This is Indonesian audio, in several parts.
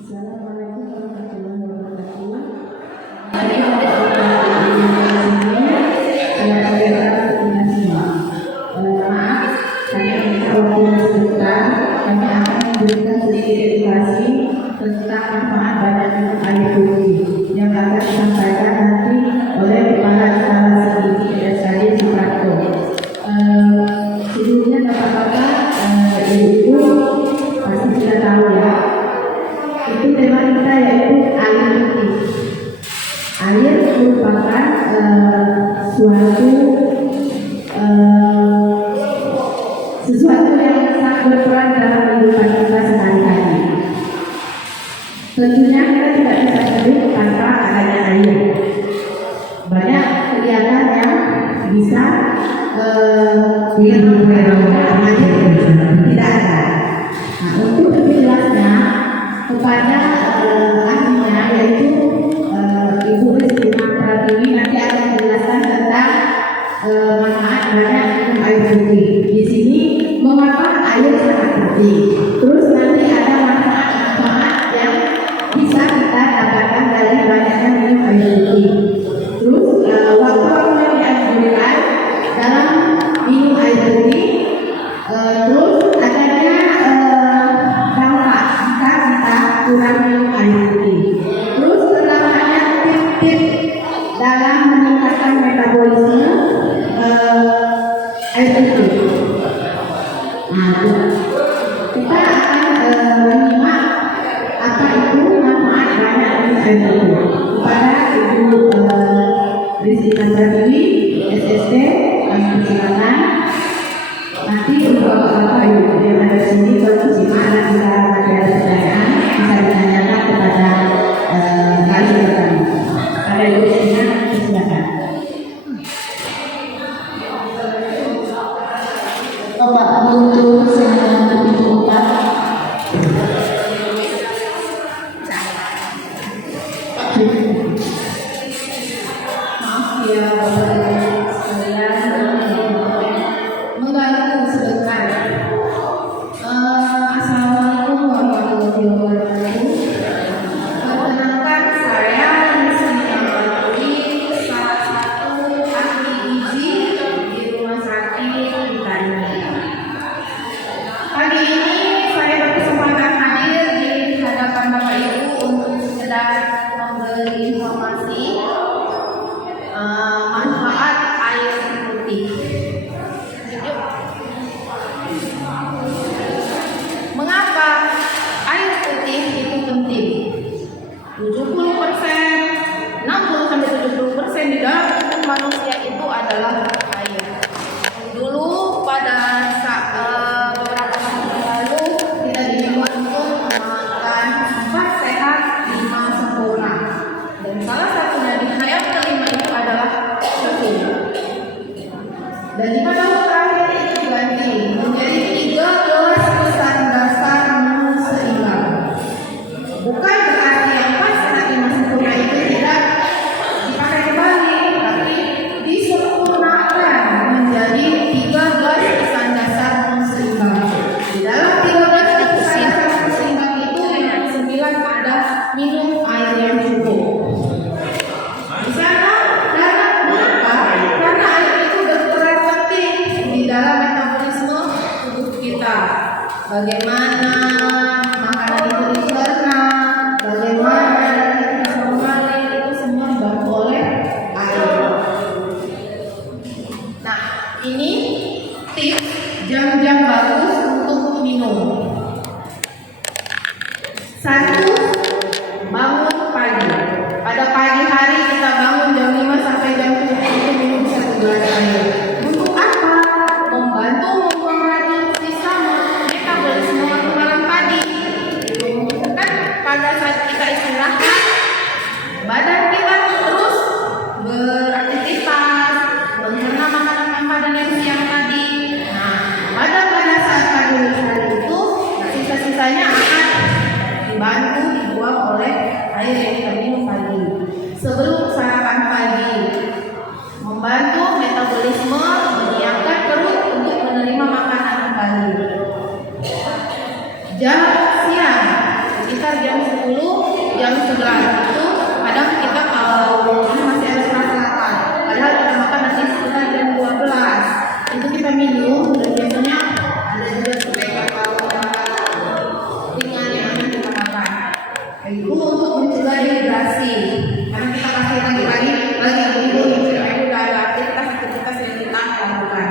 Assalamualaikum warahmatullahi wabarakatuh. Hari ini maaf, saya minta waktu sebentar. Kami akan memberikan sedikit edukasi tentang manfaat badan minum air putih yang akan disampaikan nanti oleh Kepala Instalasi SKD Suprapto. Sebelumnya bapak-bapak, ibu-ibu pasti sudah tahu ya. Itu tema kita yaitu air putih. Air merupakan sesuatu yang sangat berperan dalam kehidupan kita sehari-hari. Tentunya kita tidak bisa hidup tanpa adanya air. Banyak kegiatan yang bisa dilakukan air tidak ada. Nah, untuk lebih jelasnya kepada ahlinya yaitu Ibu Ristina Pratiwi nanti akan menjelaskan tentang manfaat banyak minum air putih. Di sini mengapa air sangat penting. Terus nanti ada manfaat-manfaat yang bisa kita dapatkan dari banyaknya minum air putih. Terus waktu yang dianjurkan dalam minum air putih. Terus adanya dampak jika kita kurang minum air putih. Terus terdampaknya tip-tip dalam meningkatkan metabolisme air putih. Nah, kita akan menyimak apa itu manfaat banyak minum air putih kepada Ibu Ristina Pratiwi, SSD, kami silakan. Nanti untuk bapak-bapak ibu yang ada di sini kalau simak dan jika ada pertanyaan bisa ditanyakan kepada kami. Ada ibu Ristina, silakan. Bapak Guntur Sena Ibu Empat. Maaf ya bapak ibu sekalian, mengganggu sebentar. Assalamualaikum warahmatullahi wabarakatuh. Perkenalkan, saya Ristina Pratiwi, salah satu ahli gizi di Rumah Sakit Bintani. Pagi ini saya berkesempatan hadir di hadapan Bapak Ibu untuk sekedar memberi informasi manfaat air putih. Mengapa air putih itu penting? 70%, 60-70% di dalam tubuh manusia itu adalah air. Dulu pada beberapa tahun yang lalu kita diimbau untuk makan 4 sehat 5 sempurna. Dan salah satunya di hayat kelima itu adalah susu. Dan di pada terakhir itu diganti menjadi 3 gelas pesan dasar menu seimbang. Bukan berarti yang 4 sehat 5 sempurna itu tidak dipakai kembali, tapi disempurnakan menjadi 3 gelas pesan dasar menu seimbang. Di dalam 3 gelas pesan dasar menu seimbang itu yang 9 ada minum air yang cukup. Di sana mengapa? Karena air itu berperan penting di dalam metabolisme tubuh kita. Bagaimana makanan itu dicerna, bagaimana kita bisa mengalir, itu semua dibantu oleh air. Nah, ini tips jam-jam bagus untuk minum. 1. Bangun pagi. Pada pagi hari kita bangun jam 5 sampai jam 7 itu minum 1 gelas air. Untuk apa? Membantu membuang racun sisa metabolisme waktu malam pagi. Kan pada saat kita istirahat, badan kita terus beraktivitas, mencerna makanan-makanan yang siang tadi. Nah, pada saat pagi hari itu, sisa-sisanya akan dibantu dibuang oleh air yang kita minum pagi. Sebelum sarapan pagi, membantu metabolisme, menyiapkan perut untuk menerima makanan pagi. Jam siang sekitar jam 10 Itu untuk mencegah dehidrasi. Karena kita pasti lagi begitu itu udah ada aktivitas yang kita lakukan.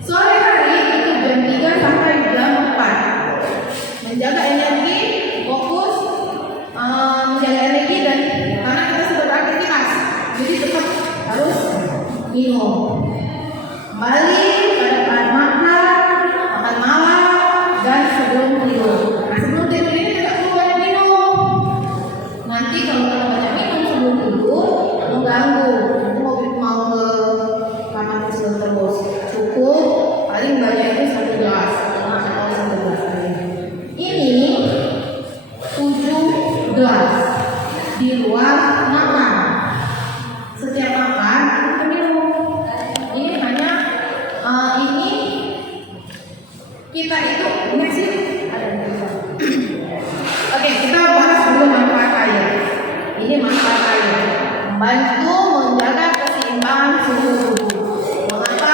Sore hari itu jam 3 sampai jam 4. Menjaga energi, fokus, menjaga energi dan karena kita sudah beraktivitas, jadi tetap harus minum. Kembali pada saat makan malam dan sebelum tidur. Nah, sebelum tidur ini tidak perlu banyak minum. Nanti kalau kita banyak minum sebelum tidur mengganggu. Nanti mau ke kamar tidur terus. Cukup paling banyak itu 1 gelas atau 1 gelas. Ini 7 gelas di luar makan. Setiap makan kita minum. Ini hanya ini kita itu ini sih ada di sini. Oke, kita bahas dulu manfaat air. Ini manfaat air membantu menjaga keseimbangan suhu tubuh. Mengapa?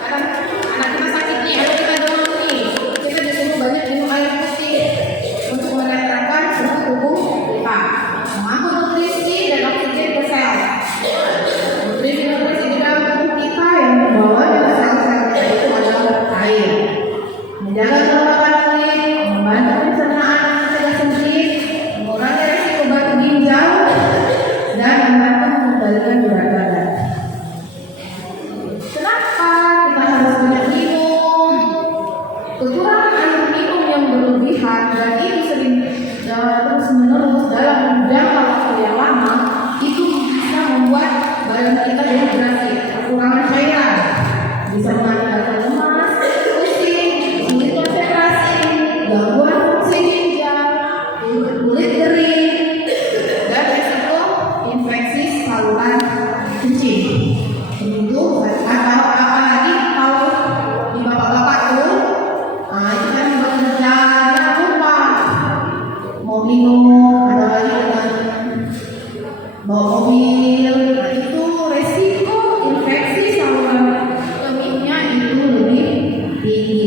Karena anak kita sakit nih, atau kita demam nih, kita disuruh banyak minum air putih untuk menetapkan suhu tubuh kita. Mengatur nutrisi dan oksigen ke sel. Nutrisi di dalam tubuh kita yang membawa ke sel-sel kita itu adalah air. Menjaga kelembapan kulit, membantu pencernaan dan mencegah sempit, mengurangi resiko batu ginjal, dan membantu mengendalikan berat badan. Kenapa kita harus banyak minum? Kekurangan air minum yang berlebihan dan itu sering terus menerus dalam jangka waktu yang lama itu bisa membuat badan kita dehidrasi, kekurangan cairan, bisa mengakibatkan lemas, pusing, sulit konsentrasi, gangguan fungsi ginjal, kulit kering, dan resiko infeksi saluran kencing. Itu atau apalagi kalau di bapak-bapak tuh, itu kan bekerja jangan lupa mau minum, ada lagi dengan bawa mobil, nah itu resiko infeksi saluran kemihnya itu lebih tinggi.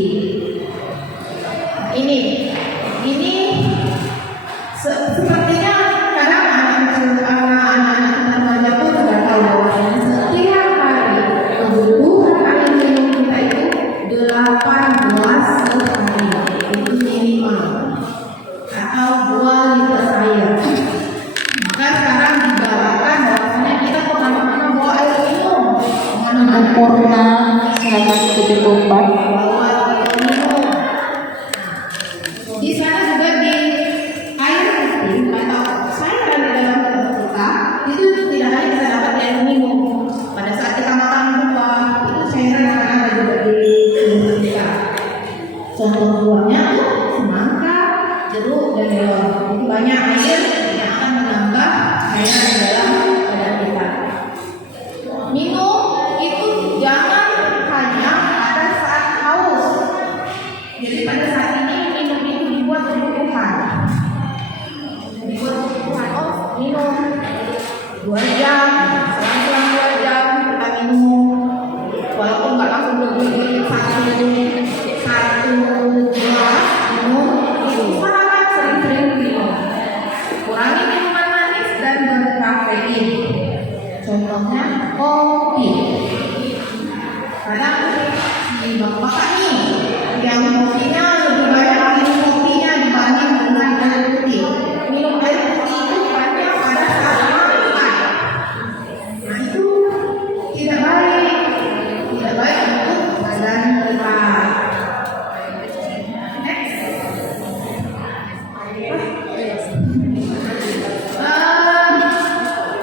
Ini sepertinya kadang anak-anak remaja pun sudah tahu bahwa setiap hari kebutuhan air minum kita itu 8 gelas sehari, itu minimal, atau 2 liter air. Maka sekarang digalakan bahwasanya kita kemana-mana bawa air minum, kemana-mana Purna 1974. bawa air minum. Di sana juga di air putih atau cairan di dalam tubuh kita itu tidak hanya kita dapat air minum. Pada saat kita makan lupa itu cairan yang ada juga di tubuh kita. Contoh buahnya tuh semangka, jeruk, dan melon. Itu banyak air yang akan menambah cairan di dalam badan kita. Minum itu jangan hanya pada saat haus. Jadi pada saat ini minum itu dibuat kebutuhan. Oh, minum 2 jam, selang-selang 2 jam kita minum. Walaupun nggak langsung berdiri satu gelas minum, itu usahakan sering-sering minum. Kurangi minuman manis dan berkafein. Contohnya kopi. Kadang di bapak nih yang kopinya lebih banyak minum kopinya dibanding dengan air putih. Minum air putih itu banyak pada saat makan. Nah itu tidak baik untuk badan kita. Next.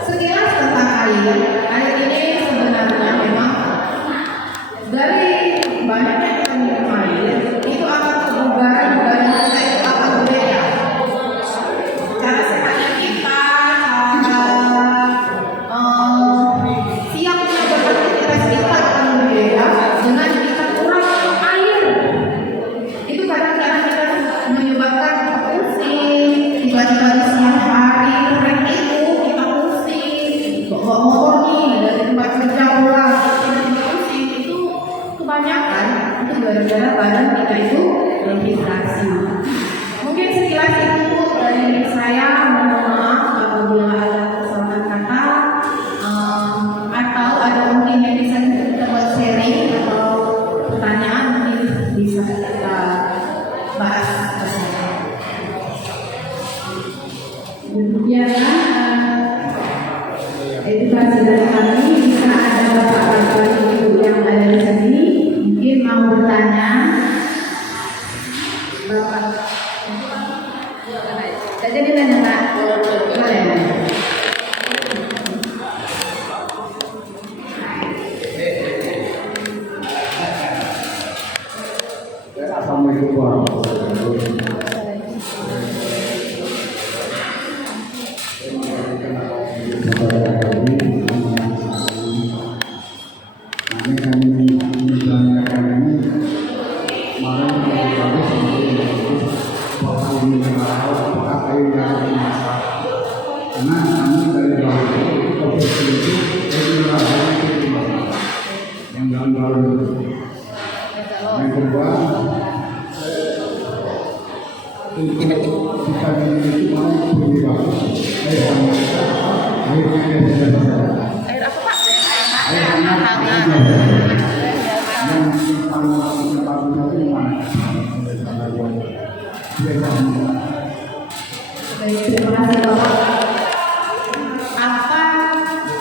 Sekilas tentang air. Air ini sebenarnya memang dari banyaknya kita minum air itu akan kebugaran badan kita itu akan berbeda. Cara sehatnya kita, siapnya beraktivitas kita akan berbeda dengan kita kurang minum air. Itu kadang-kadang kita menyebabkan pusing, tiba-tiba di siang hari rem itu kita pusing, bawa motor nih dari tempat kerja pulang kita pusing, itu kebanyakan itu gara-gara badan kita itu dehidrasi. Mungkin sekilas itu Demikianlah edukasi dari kami. Bisa ada bapak-bapak ibu yang ada di sini mungkin mau bertanya. Bapak, jadi tanya Pak, boleh. Assalamualaikum warahmatullahi yang kedua, kita memiliki mau lebih bagus. Airnya Air apa Pak? air hangat. Yang paling bagus itu mana? Baik, terima kasih Bapak. Apa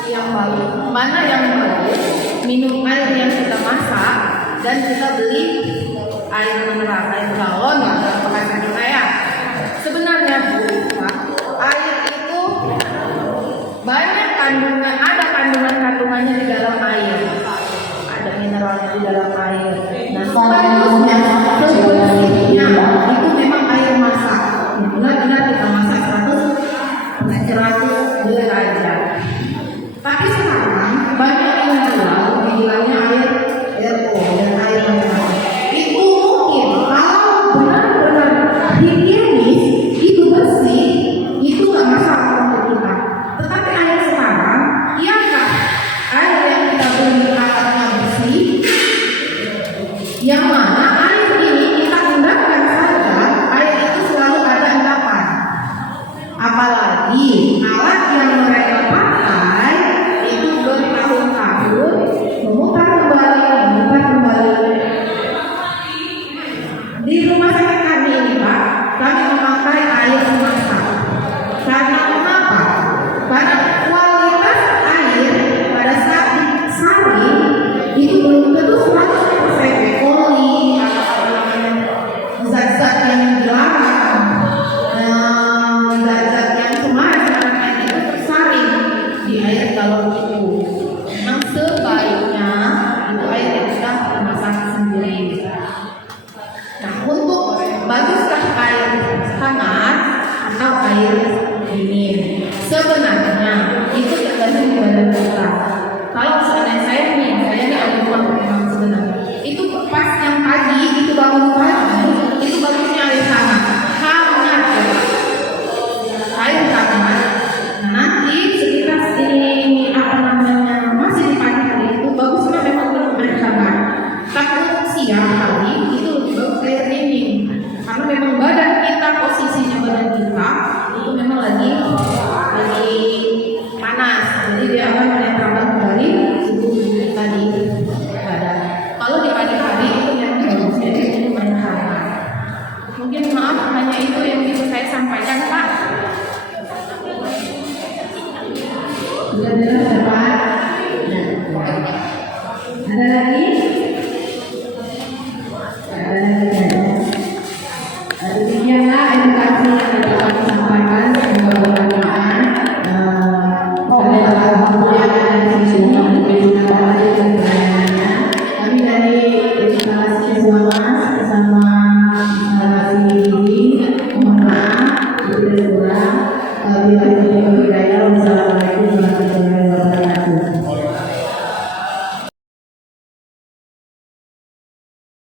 yang baik? Mana yang baik? Minum air yang kita masak dan kita beli air mineral, air galon dalam penghasilan kita ya. Sebenarnya Bu, Pak, air itu banyak kandungan, ada kandungannya di dalam air, ada mineralnya di dalam air. Nah, sebagusnya, sebersihnya itu memang air masak. Benar-benar kita masak 100 derajat. Tapi sekarang banyak yang bilangnya air dan air mineral. Itu mungkin kalau benar-benar higienis, itu bersih, itu nggak masalah untuk kita. Tetapi air sekarang, iakah air yang kita beli akan bersih? Yang mana air ini kita gunakan saja, air itu selalu ada endapan. Apalagi alat yang mereka pakai itu bertahun-tahun memutar kembali. Di rumah sakit kami ini Pak, kami memakai air masak. Karena kenapa? Karena kualitas air pada saat disaring itu belum tentu 100% koli atau zat-zat yang dilarang, zat-zat yang kemarin itu tersaring di air galon itu. Memang sebaiknya itu air yang sudah dimasak sendiri. Nah, untuk baguskah air hangat atau air dingin? Sebenarnya itu tergantung badan kita. Kalau seandainya saya nih ada memang sebenarnya itu pas yang pagi itu bangun pagi itu bagusnya air hangat ya. Air hangat. Nah, nanti sekitar ini masih di pagi hari itu bagusnya memang minum air hangat. Tapi siang hari itu lebih bagus air dingin karena memang badan kita, posisinya badan kita itu memang lagi panas, jadi dia akan menetapkan kembali suhu kita di badan. Kalau di pagi hari itu memang bagusnya minum air hangat. Mungkin maaf hanya itu yang bisa saya sampaikan Pak.